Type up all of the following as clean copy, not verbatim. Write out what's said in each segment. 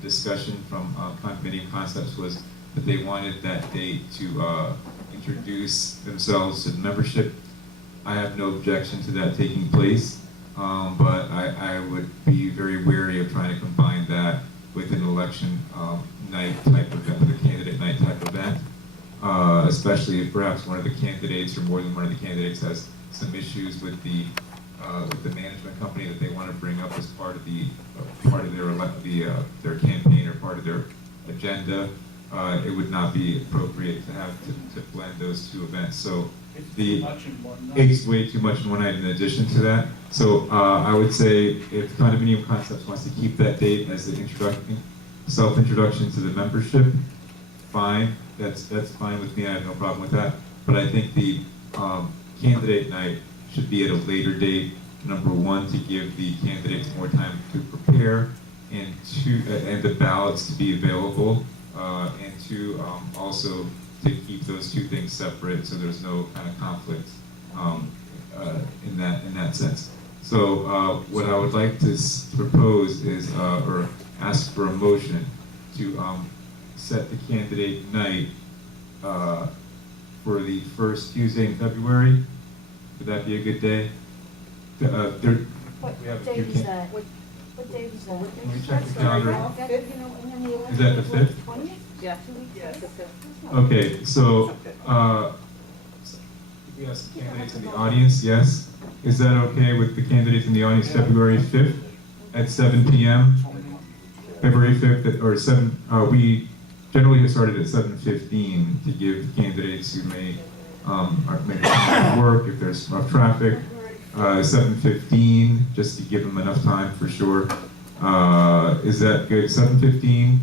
discussion from Condominium Concepts was that they wanted that date to introduce themselves to the membership. I have no objection to that taking place, but I would be very wary of trying to combine that with an election night type event, with a candidate night type event, especially if perhaps one of the candidates or more than one of the candidates has some issues with the management company that they want to bring up as part of their campaign or part of their agenda. It would not be appropriate to have to blend those two events. So it's way too much in one night in addition to that. So I would say if Condominium Concepts wants to keep that date as the self-introduction to the membership, fine. That's fine with me. I have no problem with that. But I think the candidate night should be at a later date. Number one, to give the candidates more time to prepare, and two, and the ballots to be available, and two, also to keep those two things separate so there's no kind of conflict in that sense. So what I would like to propose is, or ask for a motion to set the candidate night for the first Tuesday in February. Would that be a good day? What date is that? What date is that? Can we check the calendar? Is that the 5th? Yeah. 2 weeks. Yeah, the 5th. Okay, so we have some candidates in the audience, yes? Is that okay with the candidates in the audience, February 5th at 7 p.m.? February 5th, or 7, we generally get started at 7:15 to give candidates who may work, if there's rough traffic. 7:15, just to give them enough time for sure. Is that good? 7:15,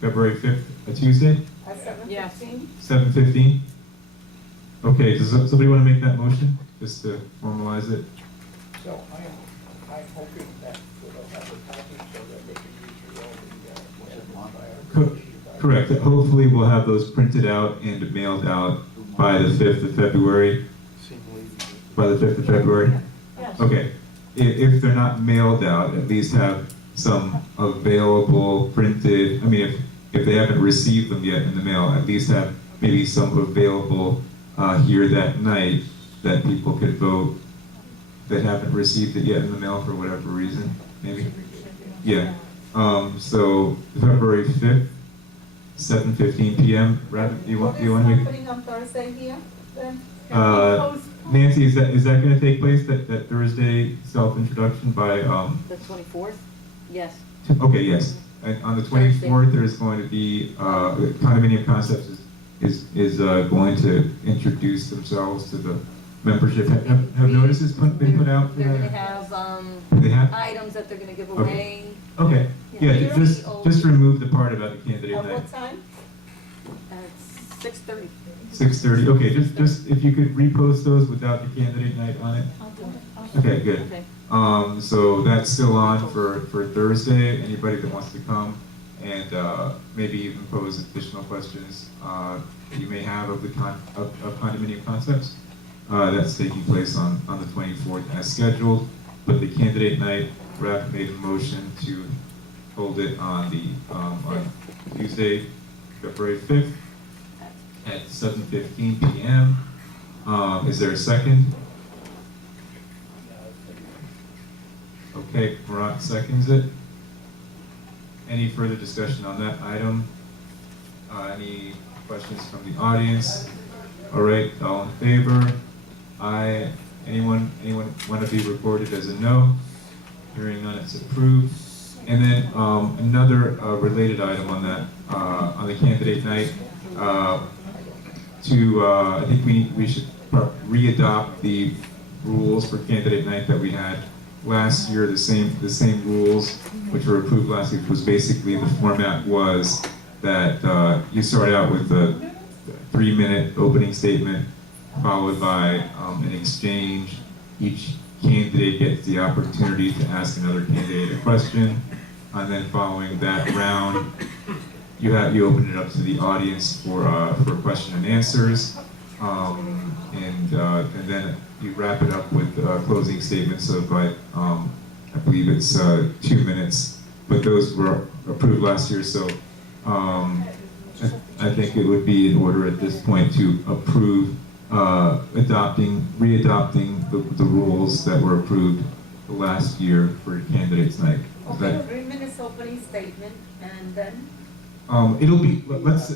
February 5th, a Tuesday? At 7:15? Yes. 7:15? Okay, does somebody want to make that motion, just to formalize it? So I'm hoping that we'll have the package so that they can read through all the. Correct. Hopefully we'll have those printed out and mailed out by the 5th of February. By the 5th of February? Yes. Okay. If they're not mailed out, at least have some available printed, I mean, if they haven't received them yet in the mail, at least have maybe some available here that night that people could vote that haven't received it yet in the mail for whatever reason, maybe? Yeah. So February 5th, 7:15 p.m. Rabbit, do you want to make? Putting on Thursday here, then? Nancy, is that going to take place, that Thursday self-introduction by, The 24th? Yes. okay, yes. And on the 24th, there's going to be, Condominium Concepts is going to introduce themselves to the membership. Have notices been put out for They're gonna that? They have have? items that they're gonna give Okay. away. Okay, yeah, Yeah. just remove the part about the candidate At night. what time? At 6:30. 6:30, okay, just if you could repost those without the candidate night on it. I'll do it. Okay, good. Okay. So that's still on for Thursday. Anybody that wants to come and maybe even pose additional questions that you may have of Condominium Concepts. That's taking place on the 24th as scheduled. But the candidate night, Rep made a motion to hold it on Tuesday, February 5th at 7:15 p.m. Is there a second? Okay, Marat seconds it. Any further discussion on that item? Any questions from the audience? All right, all in favor? Aye. Anyone want to be recorded as a no? Hearing none, it's approved. And then another related item on that, on the candidate night, I think we should re-adopt the rules for candidate night that we had last year. The same rules which were approved last week, was basically the format was that you start out with a 3-minute opening statement followed by an exchange. Each candidate gets the opportunity to ask another candidate a question, and then following that round, you open it up to the audience for question and answers, and then you wrap it up with closing statements of I believe it's 2 minutes, but those were approved last year, so I think it would be in order at this point to approve readopting the rules that were approved last year for candidates night. Is Okay, that- 3 minutes opening statement, and then, It'll be, let's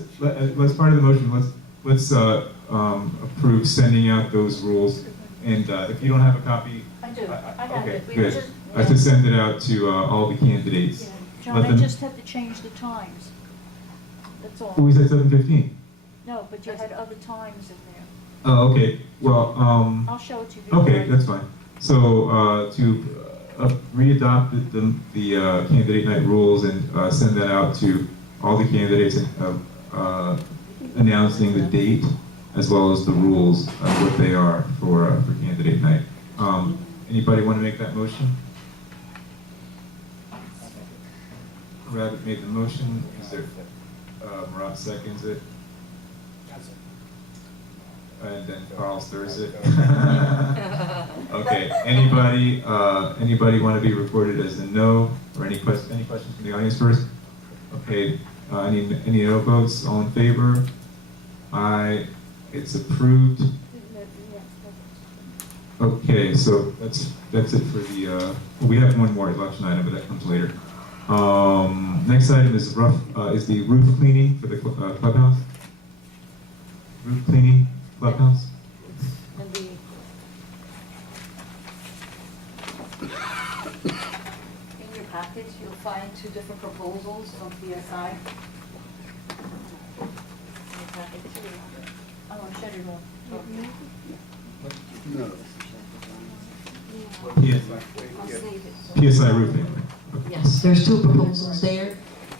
part of the motion, let's approve sending out those rules, and if you don't have a copy. I do, I have Okay, it. We good. just- To send it out to all the candidates. Yeah. John, Let I them- just had to change the times. That's all. Oh, we said 7:15. No, but you had other times in there. Oh, okay, well, I'll show it to you. okay, that's fine. So, to readopt the candidate night rules and send that out to all the candidates, announcing the date as well as the rules of what they are for candidate night. Anybody want to make that motion? Rabbit made the motion. Is there, Marat seconds it. And then Carl stirs it. Okay, anybody want to be recorded as a no, or any questions from the audience first? Okay, any no votes, all in favor? Aye, it's approved. Okay, so that's it for the, we have one more election item, but that comes later. Next item is the roof cleaning for the clubhouse. Roof cleaning, clubhouse. And the, In your package, you'll find 2 different proposals from PSI. I want to shut it off. No. I'll save it. PSI roofing. Yes, there's 2 proposals there.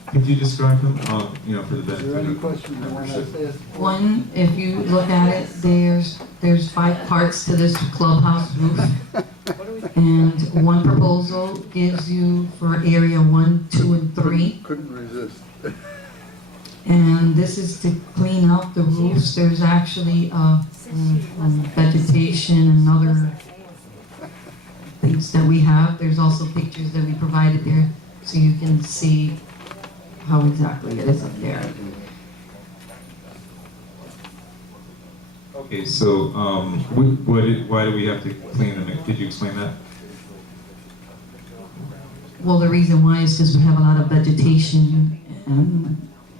Could you describe them, for the Is benefit there any of the questions on what I membership? said? One, if you look at it, there's 5 parts to this clubhouse roof. And one proposal gives you for area 1, 2, and 3. Couldn't resist. And this is to clean out the roofs. There's actually vegetation and other things that we have. There's also pictures that we provided there, so you can see how exactly it is up there. Okay, so, why do we have to clean them? Did you explain that? Well, the reason why is because we have a lot of vegetation and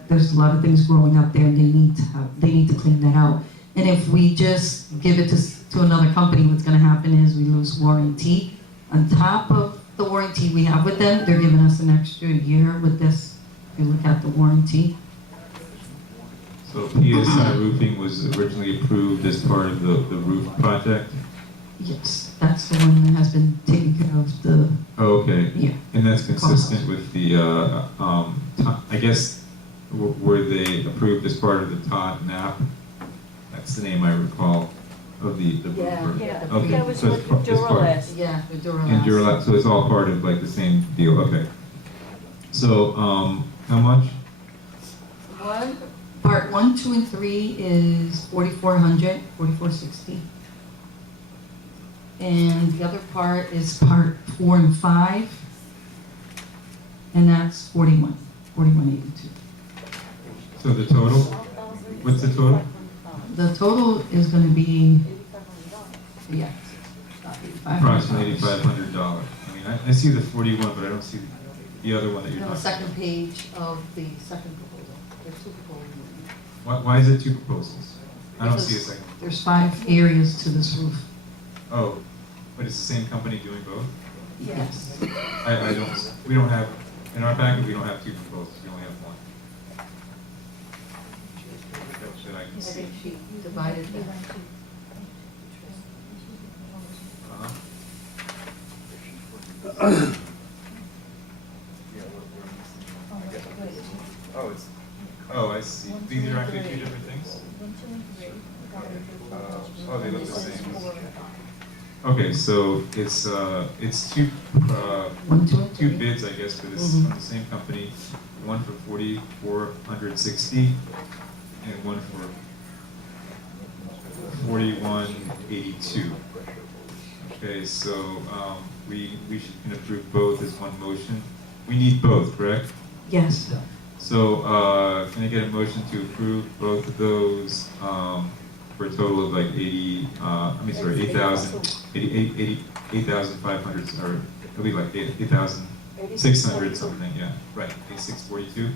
there's a lot of things growing up there and they need to clean that out. And if we just give it to another company, what's gonna happen is we lose warranty. On top of the warranty we have with them, they're giving us an extra year with this, if you look at the warranty. So PSI roofing was originally approved as part of the roof project? Yes, that's the one that has been taking care of the, Oh, okay. yeah. And that's consistent with the, I guess, were they approved as part of the Todd Knapp? That's the name I recall of the roofer. Yeah, Okay, that was so with it's part- it's part- Duralast. Yeah, the Duralast. And Duralast, so it's all part of like the same deal, okay. So, how much? Part 1, 2, and 3 is 4,400, 4,460. And the other part is part 4 and 5, and that's 4182. So the total, what's the total? The total is going to be, yeah, Approximately $8,500. I mean, I see the 41, but I don't see the other one that you're On the talking about. second page of the second proposal. There's 2 proposals. Why is it 2 proposals? I don't see a Because second. There's 5 areas to this roof. Oh, but it's the same company doing both? Yes. I don't, we don't have, in our packet, we don't have 2 proposals, we only have 1. That I can I see. think she divided that. Uh-huh. Oh, it's, oh, I see. These are actually 2 different things? Oh, they look the same. Okay, so it's 2, 1, 2, and 2 3. bids, I guess, for this, Mhm. from the same company. One for 4,460 and one for 4,182. Okay, so we can approve both as one motion. We need both, correct? Yes. So, can I get a motion to approve both of those, for a total of like 8,500, or it'll be like 8,600 something, yeah, right, 8,642. You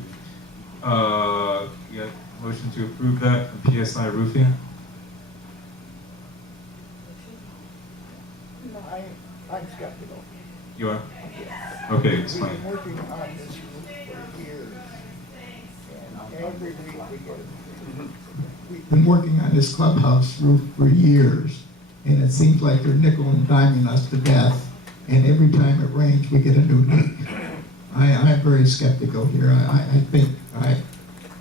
got a motion to approve that from PSI Roofing? I'm skeptical. You are? Okay, it's We've fine. been working on this roof for years, and every week we get it. We've been working on this clubhouse roof for years, and it seems like they're nickel and diming us to death, and every time it rains, we get a new leak. I'm very skeptical here. I think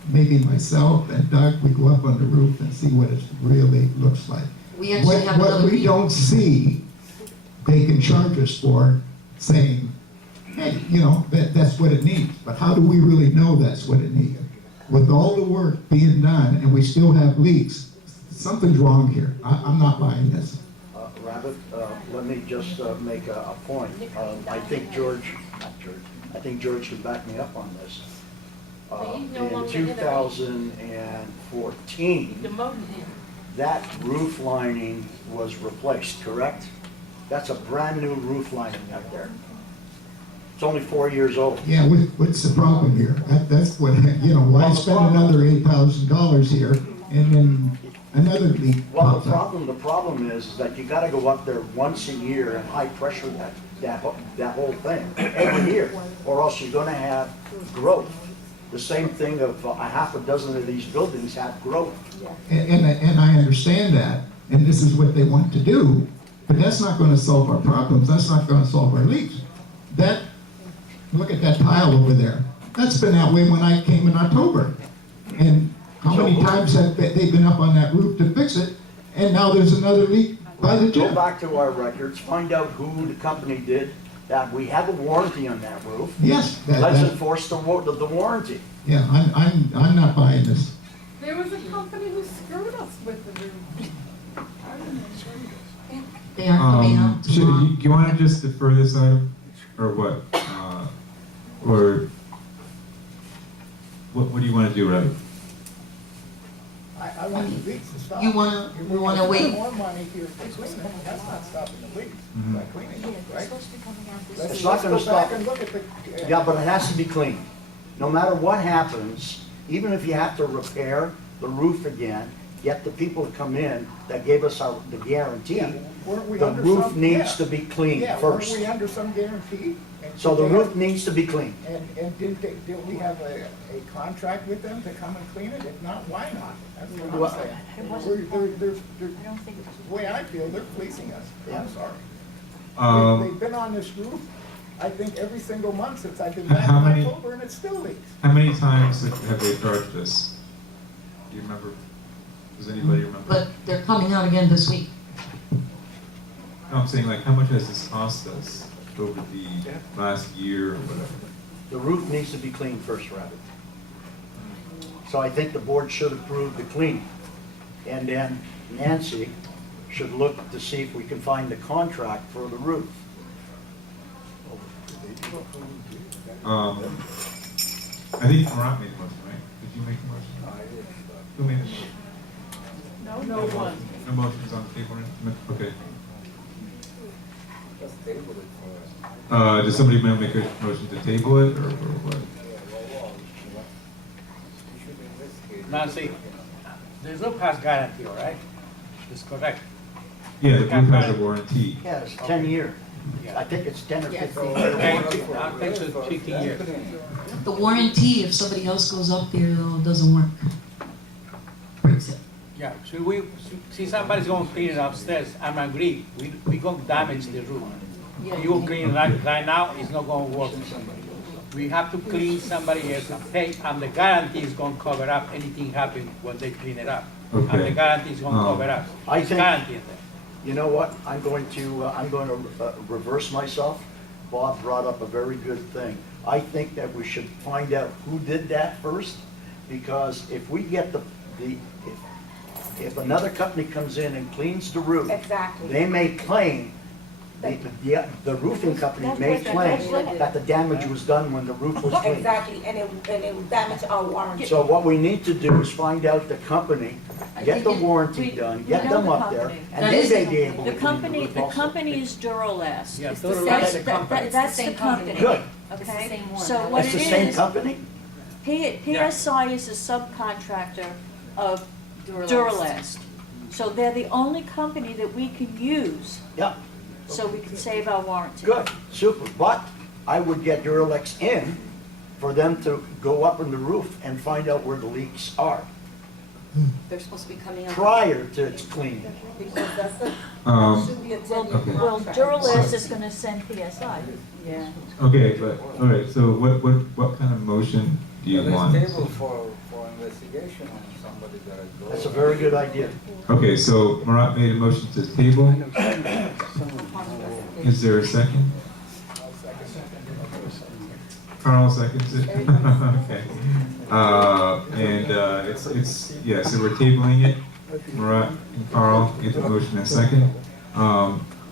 maybe myself and Doug, we go up on the roof and see what it really looks like. We actually have What another. we don't see, they can charge us for, saying, hey, you know, that's what it needs. But how do we really know that's what it needs? With all the work being done and we still have leaks, something's wrong here. I'm not buying this. Rabbit, let me just make a point. I think George should back me up on this. But he's no In longer in it. 2014, Demoted him. that roof lining was replaced, correct? That's a brand new roof lining up there. It's only 4 years old. Yeah, what's the problem here? That's what, you know, why spend another $8,000 here and then another leak Well, pops up? the problem is that you gotta go up there once a year and high pressure that whole thing every year, or else you're gonna have growth. The same thing of a half a dozen of these buildings have growth. And I understand that, and this is what they want to do, but that's not gonna solve our problems, that's not gonna solve our leaks. Look at that tile over there. That's been that way when I came in October. And how many times have they been up on that roof to fix it, and now there's another leak by the Go gym? back to our records, find out who the company did, that we have a warranty on that roof. Yes, Let's enforce the warranty. yeah, I'm not buying this. There was a company who screwed us with the roof. They are coming out Should, tomorrow. you want to just defer this item, or what? Or what do you want to do, Rabbit? I want the leaks to stop. You wanna- If you wanna spend wait? more money here to clean it, that's not stopping the leaks by cleaning it, right? It's not gonna Let's go back stop. and look at the. Yeah, but it has to be clean. No matter what happens, even if you have to repair the roof again, get the people to come in that gave us the guarantee, Yeah, weren't we the under roof some- needs yeah. to be cleaned Yeah, weren't first. we under some guarantee? And So the did they roof have- needs to be clean. And didn't we have a contract with them to come and clean it? If not, why not? That's what Well, I'm saying. The way I feel, they're fleecing us. I'm sorry. They've been on this roof, I think, every single month since I've been back How in many- October, and it still leaks. How many times have they charged us? Do you remember? Does anybody remember? But they're coming out again this week. No, I'm saying, like, how much has this cost us over the last year or whatever? The roof needs to be cleaned first, Rabbit. So I think the board should approve the cleaning. And then Nancy should look to see if we can find the contract for the roof. I think Marat made the motion, right? Did you make the motion? Who made the motion? No one. No motions on the table, right? Okay. Does somebody want to make a motion to table it, or what? Nancy, there's no past guarantee, all right? It's correct. Yeah, the group has a warranty. Yeah, it's 10 year. Yeah. I think it's 10 or 15 I year. think so, 15 years. The warranty, if somebody else goes up there, though, doesn't work. Breaks it. Yeah, so see somebody's gonna clean it upstairs, I'm agree, we gonna damage the roof. You will clean it right now, it's not gonna work. We have to clean somebody else, and the guarantee is gonna cover up anything happen when they clean it up. And the Okay. guarantee is gonna cover up. I It's think- guaranteed there. You know what? I'm going to reverse myself. Bob brought up a very good thing. I think that we should find out who did that first, because if we get if another company comes in and cleans the roof, Exactly. they may claim The roofing company may claim that the damage was done when the roof was cleaned. Exactly, and it damaged our warranty. So what we need to do is find out the company, get the warranty done, get them up there, and they may be able to The clean the roof company also. is Duralast. Yeah, That's Duralast. that's the company. Good. It's the Okay, same one. so what It's it the same is, company? PSI is a subcontractor of Duralast. So they're the only company that we can use, Yeah, so we can save our warranty. good, super. But I would get Duralex in for them to go up on the roof and find out where the leaks are They're supposed to be coming out. prior to its cleaning. Because that's a, Um, should be a Okay. 10-year Well, contract. Duralast is gonna send PSI. Yeah. okay, but, all right, so what kind of motion do you want? Let's table for investigation on somebody that is going. That's a very good idea. Okay, so Marat made a motion to table. Is there a second? Carl seconds it? Okay. Yeah, so we're tabling it. Marat and Carl get the motion in second.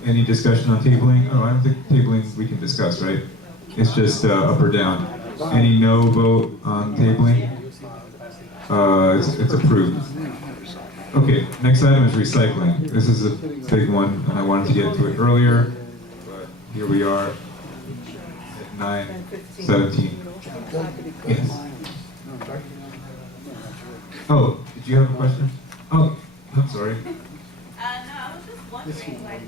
Any discussion on tabling? Oh, I don't think tabling we can discuss, right? It's just up or down. Any no vote on tabling? It's approved. Okay, next item is recycling. This is a big one, and I wanted to get to it earlier, but here we are at 9:17. Yes. Oh, did you have a question? Oh, I'm sorry. No, I was just wondering, like,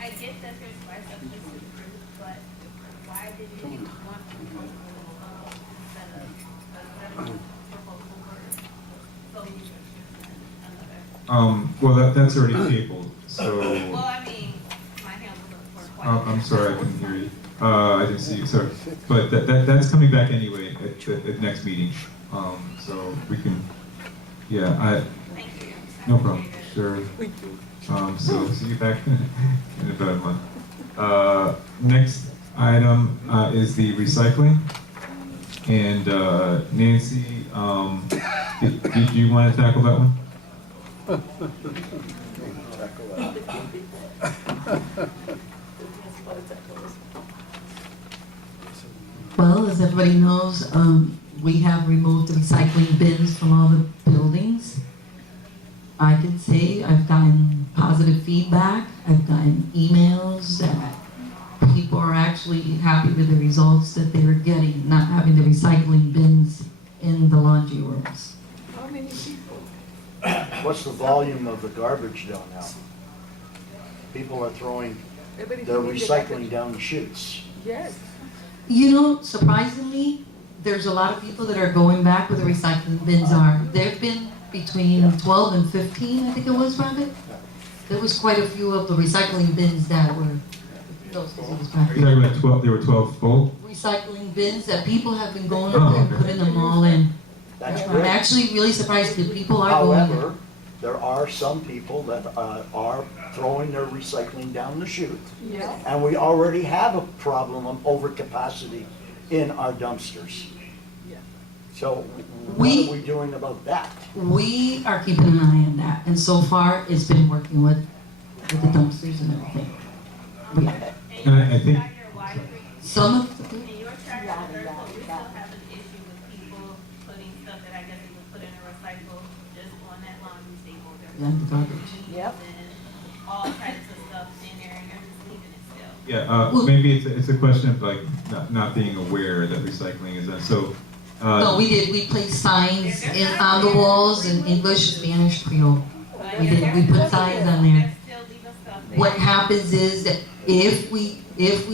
I get that there's five substances approved, but why did you want proposal instead of proposal for so you another? Well, that's already tabled, so, Well, I mean, my hand was up for quite. I'm sorry, I couldn't hear you. I didn't see you, sorry. But that's coming back anyway at next meeting. So we can, yeah, Thank you. no problem, sure. So see you back in about a month. Next item is the recycling. And Nancy, did you want to tackle that one? Well, as everybody knows, we have removed the recycling bins from all the buildings. I can say I've gotten positive feedback. I've gotten emails that people are actually happy with the results that they are getting, not having the recycling bins in the laundry rooms. How many people? What's the volume of the garbage down now? People are throwing Everybody their can leave recycling garbage. down the chutes. Yes. You know, surprisingly, there's a lot of people that are going back where the recycling bins are. There've been between 12 and 15, I think it was, Robert? There was quite a few of the recycling bins that were, those Are you talking about 12, there were 12 full? recycling bins that people have been going Oh, and okay. putting them all in. That's I'm great. actually really surprised that people are going. However, there are some people that are throwing their recycling down the chute. Yeah. And we already have a problem of overcapacity in our dumpsters. Yeah. So what We- are we doing about that? We are keeping an eye on that, and so far, it's been working with the dumpsters and everything. We- And I think, Some of the, In your tractor, so we still have an issue with people putting stuff that I guess they would put in a recycle just on that laundry table. yeah, the garbage. Yep. And all types of stuff in there and you're just leaving it still. yeah, maybe it's a question of like not being aware that recycling is done, so. No, we did, we placed signs on the walls in English, Spanish, Creole. We did, we put signs on there. They're still leaving stuff there. What happens is that if we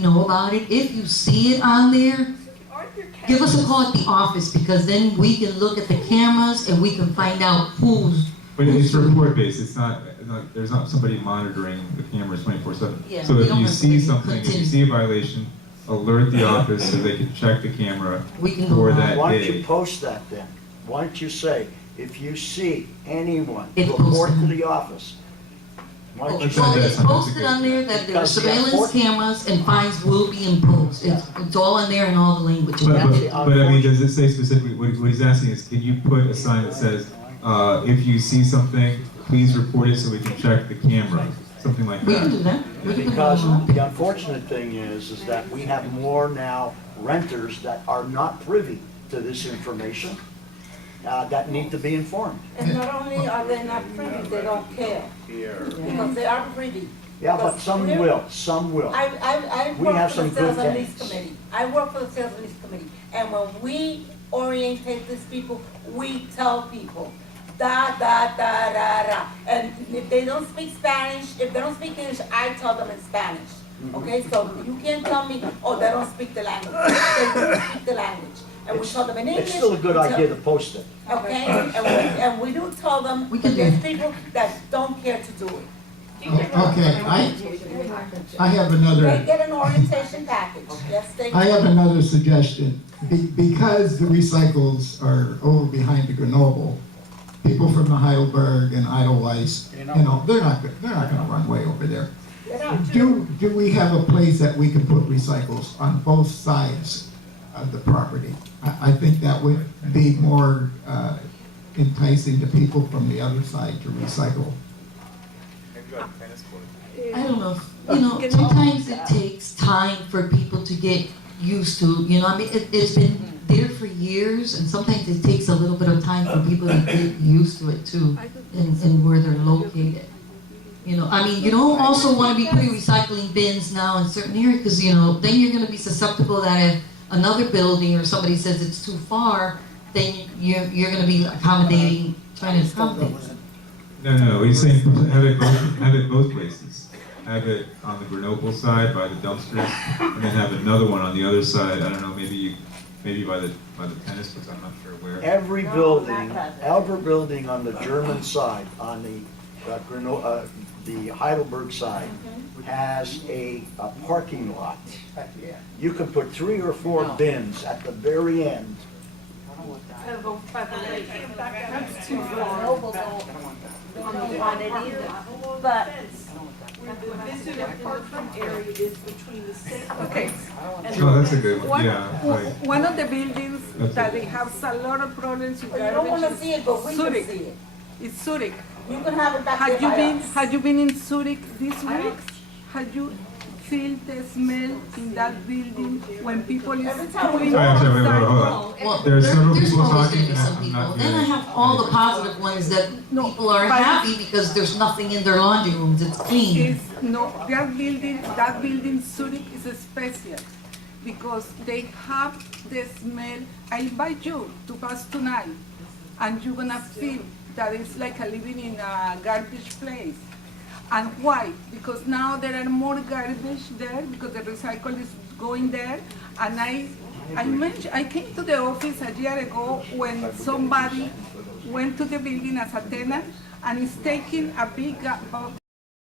know about it, if you see it on there, give us a call at the office, because then we can look at the cameras and we can find out who's. But it's report based, it's not, there's not somebody monitoring the cameras 24/7. Yeah, So we if don't you have see somebody something, if you continue. see a violation, alert the office so they can check the camera We can go for on. that Why don't you day. post that then? Why don't you say, if you see anyone, It's report to posted. the office? Why don't you Let's say send Well, that. it's that? posted on there that there are Because the surveillance enforcement- cameras and fines will be imposed. It's all in there in all the languages. But That's I mean, does it say specifically, what he's asking is, can you put a sign that says, if you see something, please report it so we can check the camera? something like We can do that. that. We can do Because that. the unfortunate thing is that we have more now renters that are not privy to this information, that need to be informed. And not only are they not privy, they don't care, because they are privy. Yeah, but some will, some will. I We work have for the some Sales good and Lease tenants. Committee. I work for the Sales and Lease Committee, and when we orientate these people, we tell people, da, da, da, da, da. And if they don't speak Spanish, if they don't speak English, I tell them in Spanish. Okay, so you can't tell me, oh, they don't speak the language. They do speak the language. And we tell them in English. It's still a good we tell- idea to post it. Okay, and we do tell them, We but can do there's it. people that don't care to do it. Okay, I have They another, get an orientation package, yes, they do. I have another suggestion. Because the recycles are over behind the Grenoble, people from the Heidelberg and Edelweiss, you know, they're not gonna run way over there. They're not- Do we have a place that we can put recycles on both sides of the property? I think that would be more enticing to people from the other side to recycle. I don't know, you know, sometimes it takes time for people to get used to, you know, I mean, it's been there for years, and sometimes it takes a little bit of time for people to get used to it too, and where they're located. You know, I mean, you don't also wanna be putting recycling bins now in certain areas, because, you know, then you're gonna be susceptible that if another building or somebody says it's too far, then you're gonna be accommodating, trying to accommodate. No, he's saying have it both places. Have it on the Grenoble side by the dumpsters, and then have another one on the other side, I don't know, maybe by the tennis courts, I'm not sure where. Every building on the German side, on the Heidelberg side, has a parking lot. You can put 3 or 4 bins at the very end. That's too far. Noble don't want it either, but The visitor parking area is between the Okay. and Oh, that's a good one, yeah, right. One of the buildings That's that a- they have a lot of problems with But you don't wanna garbage see it, but we is can Zurich. see it. It's Zurich. You can have it back there by us. Had you been in Zurich this week? Had you feel the smell in that building when people is Every time we pulling go I'm sorry, wait, outside? hold on. Well, There are several there's people always talking, gonna be and some I'm people. not Then I hearing. have all the positive ones that people are but- happy because there's nothing in their laundry rooms, it's clean. Is no, that building Zurich is special because they have the smell. I invite you to pass tonight and you're gonna feel that it's like a living in a garbage place. And why? Because now there are more garbage there because the recycle is going there. And I came to the office a year ago when somebody went to the building as a tenant and is taking a big